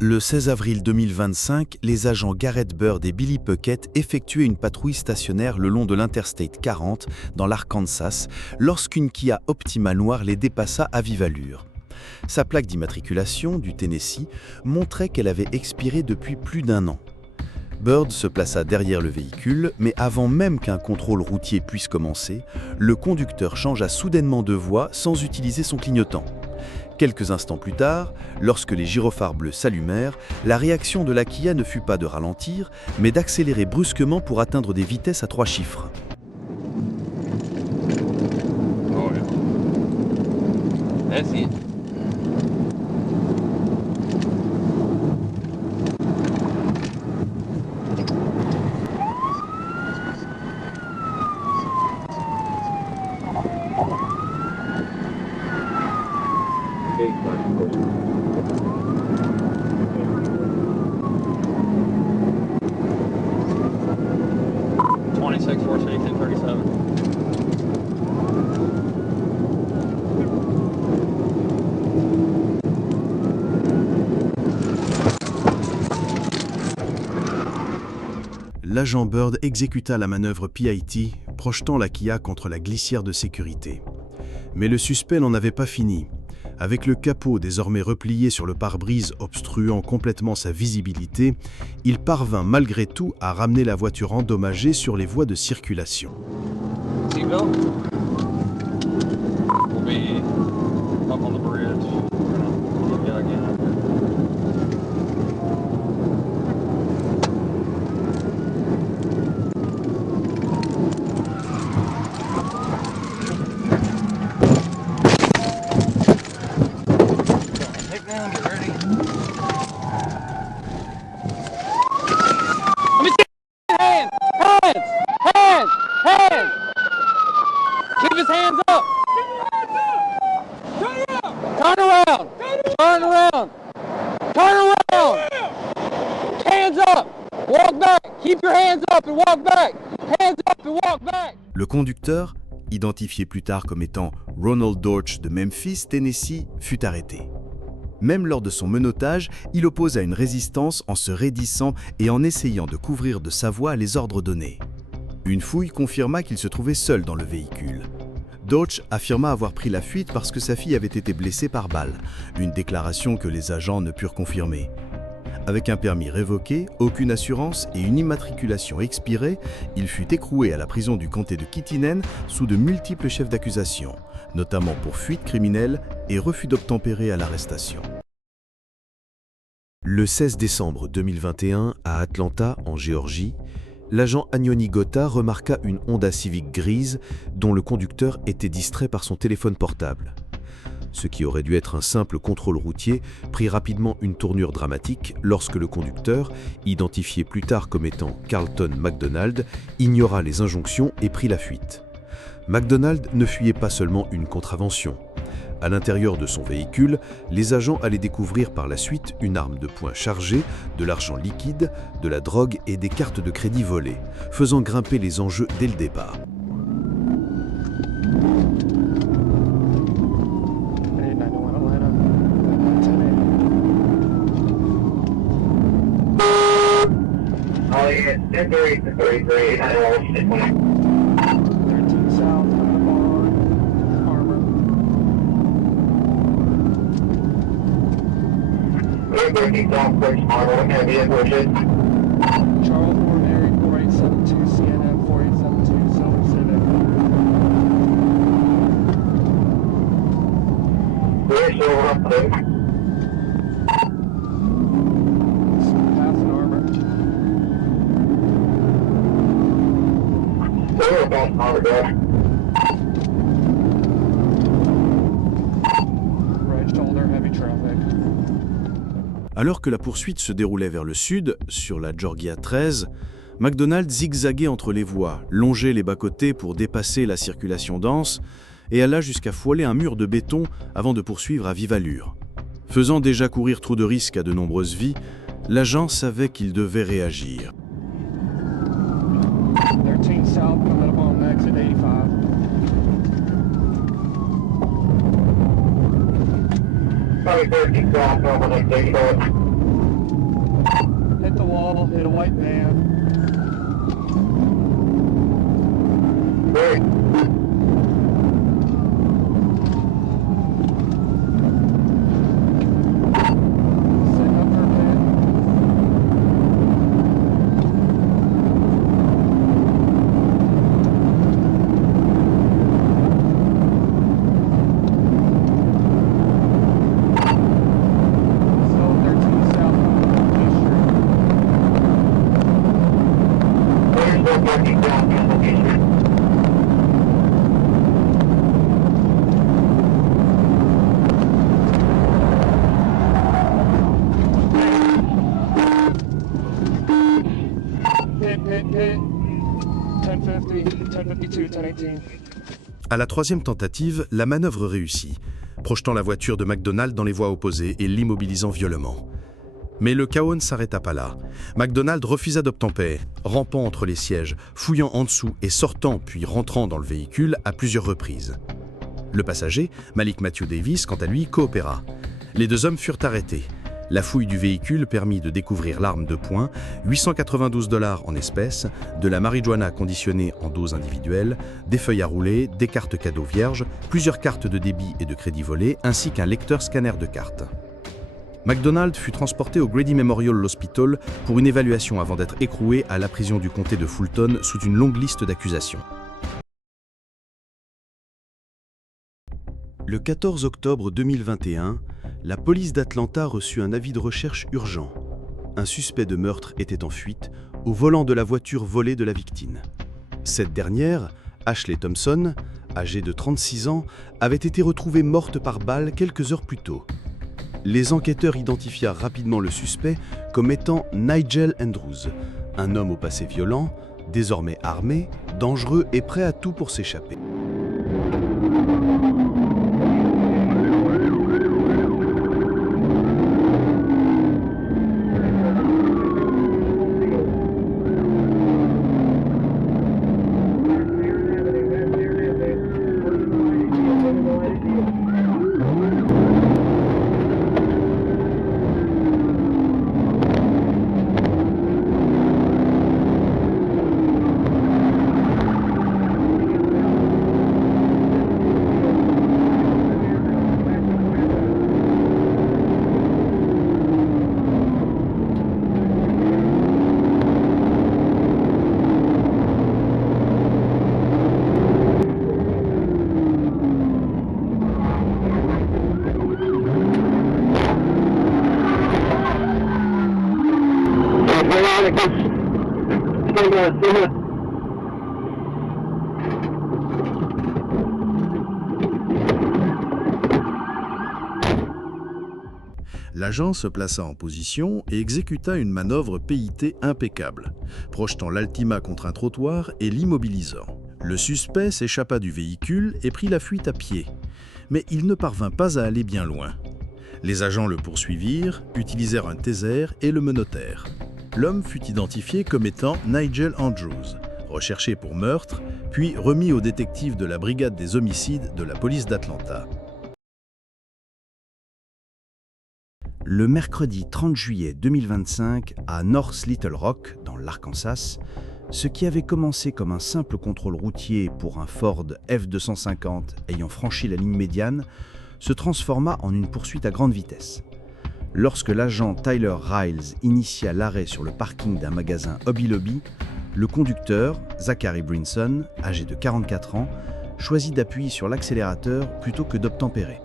Le 16 avril 2025, les agents Garrett Byrd et Billy Puckett effectuaient une patrouille stationnaire le long de l'Interstate 40 dans l'Arkansas lorsqu'une Kia Optima noire les dépassa à vive allure. Sa plaque d'immatriculation, du Tennessee, montrait qu'elle avait expiré depuis plus d'un an. Byrd se plaça derrière le véhicule, mais avant même qu'un contrôle routier puisse commencer, le conducteur changea soudainement de voie sans utiliser son clignotant. Quelques instants plus tard, lorsque les gyrophares bleus s'allumèrent, la réaction de la Kia ne fut pas de ralentir, mais d'accélérer brusquement pour atteindre des vitesses à 3 chiffres. Oh yeah. That's it. L'agent Byrd exécuta la manœuvre PIT, projetant la Kia contre la glissière de sécurité. Mais le suspect n'en avait pas fini. Avec le capot désormais replié sur le pare-brise obstruant complètement sa visibilité, il parvint malgré tout à ramener la voiture endommagée sur les voies de circulation. Seatbelt. We'll be up on the bridge. Yeah, again. Take down, get ready. Let me see hands! Hands! Hands! Hands! Keep his hands up! Turn around! Turn around! Turn around! Hands up! Walk back! Keep your hands up and walk back! Hands up and walk back! Le conducteur, identifié plus tard comme étant Ronald Dortch de Memphis, Tennessee, fut arrêté. Même lors de son menottage, il opposa une résistance en se raidissant et en essayant de couvrir de sa voix les ordres donnés. Une fouille confirma qu'il se trouvait seul dans le véhicule. Dortch affirma avoir pris la fuite parce que sa fille avait été blessée par balle, une déclaration que les agents ne purent confirmer. Avec un permis révoqué, aucune assurance et une immatriculation expirée, il fut écroué à la prison du comté de Kittineau sous de multiples chefs d'accusation, notamment pour fuite criminelle et refus d'obtempérer à l'arrestation. Le 16 décembre 2021, à Atlanta, en Géorgie, l'agent Agnoni Gotha remarqua une Honda Civic grise dont le conducteur était distrait par son téléphone portable. Ce qui aurait dû être un simple contrôle routier prit rapidement une tournure dramatique lorsque le conducteur, identifié plus tard comme étant Carlton McDonald, ignora les injonctions et prit la fuite. McDonald ne fuyait pas seulement une contravention. À l'intérieur de son véhicule, les agents allaient découvrir par la suite une arme de poing chargée, de l'argent liquide, de la drogue et des cartes de crédit volées, faisant grimper les enjeux dès le départ. Charles Ford Area 4872 CNN 4872 Southern Civic. Passing Armor. Right shoulder, heavy traffic. Alors que la poursuite se déroulait vers le sud, sur la Georgia 13, McDonald zigzaguait entre les voies, longeait les bas-côtés pour dépasser la circulation dense et alla jusqu'à fouler un mur de béton avant de poursuivre à vive allure. Faisant déjà courir trop de risques à de nombreuses vies, l'agent savait qu'il devait réagir. 13 south, coming up on exit 85. Probably 13 south, over like 85. Hit the wall, hit a white van. Setting up for a pit. Still 13 south on East Street. Pit. 1050, 1052, 1018. À la troisième tentative, la manœuvre réussit, projetant la voiture de McDonald dans les voies opposées et l'immobilisant violemment. Mais le chaos ne s'arrêta pas là. McDonald refusa d'obtempérer, rampant entre les sièges, fouillant en dessous et sortant puis rentrant dans le véhicule à plusieurs reprises. Le passager, Malik Matthew Davis, quant à lui, coopéra. Les deux hommes furent arrêtés. La fouille du véhicule permit de découvrir l'arme de poing, $892 en espèces, de la marijuana conditionnée en doses individuelles, des feuilles à rouler, des cartes cadeaux vierges, plusieurs cartes de débit et de crédit volées, ainsi qu'un lecteur scanner de cartes. McDonald fut transporté au Grady Memorial Hospital pour une évaluation avant d'être écroué à la prison du comté de Fulton sous une longue liste d'accusations. Le 14 octobre 2021, la police d'Atlanta reçut un avis de recherche urgent. Un suspect de meurtre était en fuite au volant de la voiture volée de la victime. Cette dernière, Ashley Thompson, âgée de 36 ans, avait été retrouvée morte par balle quelques heures plus tôt. Les enquêteurs identifièrent rapidement le suspect comme étant Nigel Andrews, un homme au passé violent, désormais armé, dangereux et prêt à tout pour s'échapper. L'agent se plaça en position et exécuta une manœuvre PIT impeccable, projetant l'Altima contre un trottoir et l'immobilisant. Le suspect s'échappa du véhicule et prit la fuite à pied, mais il ne parvint pas à aller bien loin. Les agents le poursuivirent, utilisèrent un taser et le menottèrent. L'homme fut identifié comme étant Nigel Andrews, recherché pour meurtre, puis remis aux détectives de la brigade des homicides de la police d'Atlanta. Le mercredi 30 juillet 2025, à North Little Rock, dans l'Arkansas, ce qui avait commencé comme un simple contrôle routier pour un Ford F-250 ayant franchi la ligne médiane, se transforma en une poursuite à grande vitesse. Lorsque l'agent Tyler Riles initia l'arrêt sur le parking d'un magasin Hobby Lobby, le conducteur, Zachary Brinson, âgé de 44 ans, choisit d'appuyer sur l'accélérateur plutôt que d'obtempérer.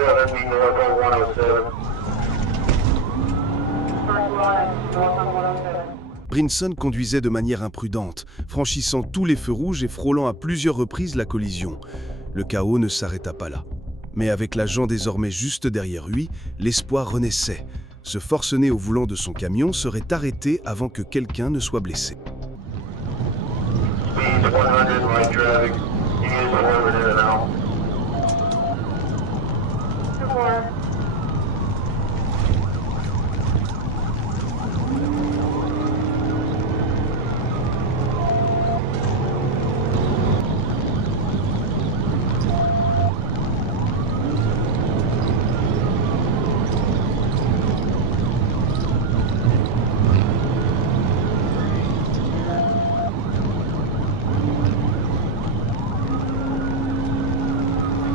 107, be north on 107. Brinson conduisait de manière imprudente, franchissant tous les feux rouges et frôlant à plusieurs reprises la collision. Le chaos ne s'arrêta pas là. Mais avec l'agent désormais juste derrière lui, l'espoir renaissait. Ce forcené au volant de son camion serait arrêté avant que quelqu'un ne soit blessé. Speed 100, light traffic. He is orbited in and out.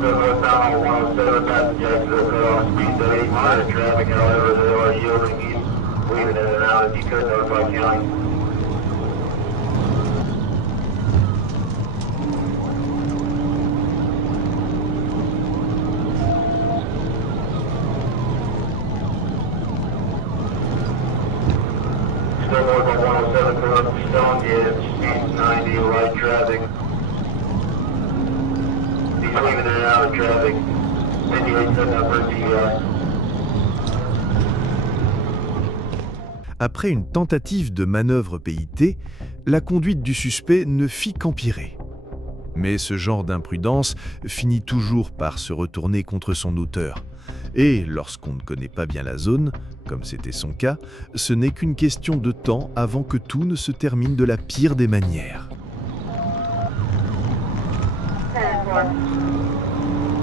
Northbound on 107, passenger exit cut off speed at 8 miles. Traffic, however, they are yielding. He's leaving in and out as he could notify county. Still north on 107, coming up to Stonegate, speed 90, light traffic. He's leaving in and out of traffic. 58 setting up for TBI. Après une tentative de manœuvre PIT, la conduite du suspect ne fit qu'empirer. Mais ce genre d'imprudence finit toujours par se retourner contre son auteur. Et lorsqu'on ne connaît pas bien la zone, comme c'était son cas, ce n'est qu'une question de temps avant que tout ne se termine de la pire des manières.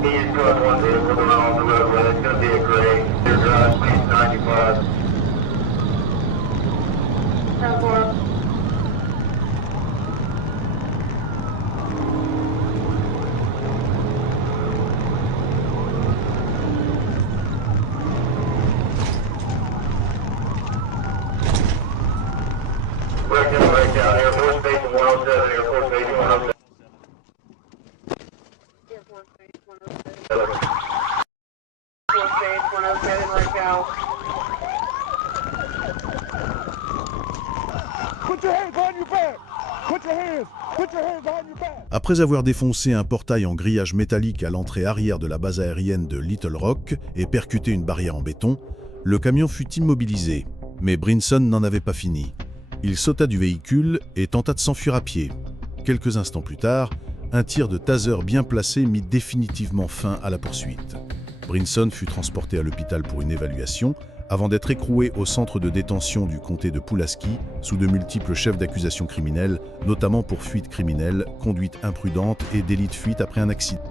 He is caught one vehicle going on the roadway. It's going to be a gray. Your drive, speed 95. Breakdown, Air Force Station 107, Air Force Station 107. Put your hands behind your back. Put your hands behind your back. Après avoir défoncé un portail en grillage métallique à l'entrée arrière de la base aérienne de Little Rock et percuté une barrière en béton, le camion fut immobilisé. Mais Brinson n'en avait pas fini. Il sauta du véhicule et tenta de s'enfuir à pied. Quelques instants plus tard, un tir de taser bien placé mit définitivement fin à la poursuite. Brinson fut transporté à l'hôpital pour une évaluation, avant d'être écroué au centre de détention du comté de Pulaski sous de multiples chefs d'accusation criminels, notamment pour fuite criminelle, conduite imprudente et délit de fuite après un accident.